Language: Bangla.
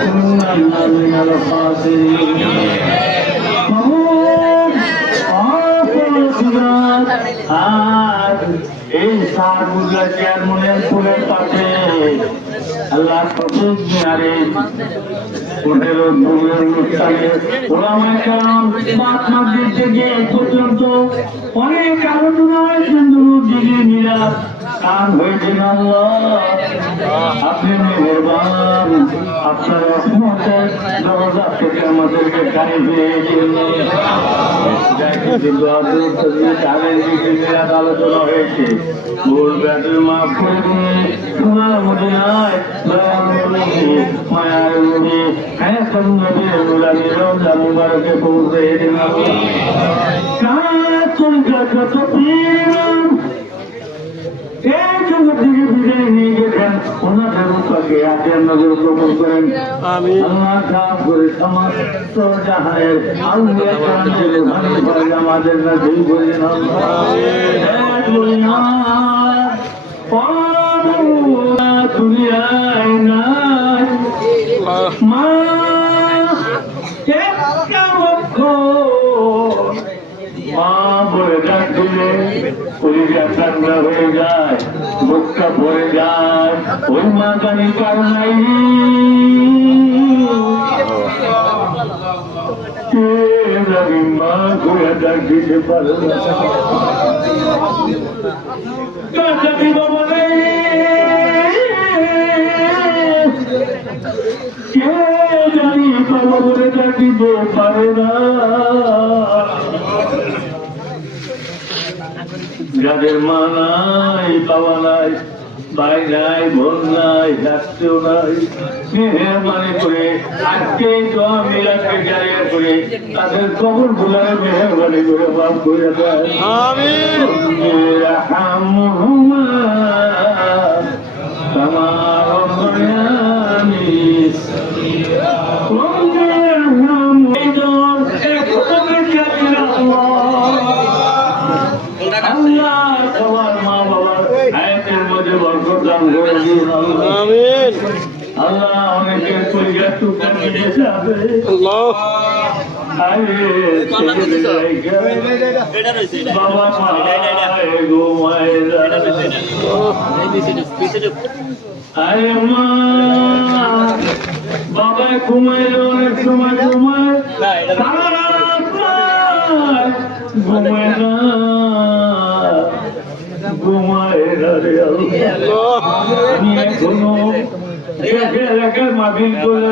كنا من الخاسرين আর এই সারগুলা চেয়ারম্যানের ফুলের পাশে আল্লাহ প্রত্যেক দিনারে 15 দুলের অনুষ্ঠানে ওলামায়ে কেরাম মাসজিদ থেকে পর্যন্ত অনেক আলোচনা হয়েছে, দুরূদ জিকির মিলাদ কাম হয়েছেন। আল্লাহ আপনি মেহেরবান, আপনার রহমতের দরজা থেকে আমাদেরকে কানে পেয়েছেন। আলোচনা হয়েছে ভুল ব্যাধি মাফ করে দিয়ে তোমার মদিনায় মায়ার নদী হায়াতুন নবীর নুরানি রওজা মুবারকে পৌঁছে দিন। কার তরিকা কত পীর এই জগৎ থেকে বিদায় নিয়ে গেছেন, ওনাদের উপরকে আজের নজর কবুল করেন। আল্লাহ খাস করে সমস্ত জাহানের আউলিয়া কেরাম থেকে ভালো করে আমাদের নজর করেন। দুনিয়ায় নাই মা বলে ডাক দিলে কলিজা ঠান্ডা হয়ে যায়, বুকটা ভরে যায়। ওই মা জানি কার নাই মা ঘুরে ডাক দিতে পারে কে জানি বাবা বলে ডাক দিতে পারে না। যাদের মা নাই, বাবা নাই, ভাই নাই, বোন নাই, রাষ্ট্রও নাই, মেহরবানি করে আজকে দোয়া মিলাদকে জারিয়া করে তাদের কবর গুলার মেহরবানি করে মাফ করে দেয়। রাহমহুমা কামা রাব্বায়ানি আল্লাহ অনেকের পরিবার টুকরা মিলে যাবে। বাবা ঘুমায় বাবা ঘুমাইলে অনেক সময় ঘুমায়, ঘুমায় না ঘুমায় না রে আল্লাহ। এখনো এলাকার মাহফিল করে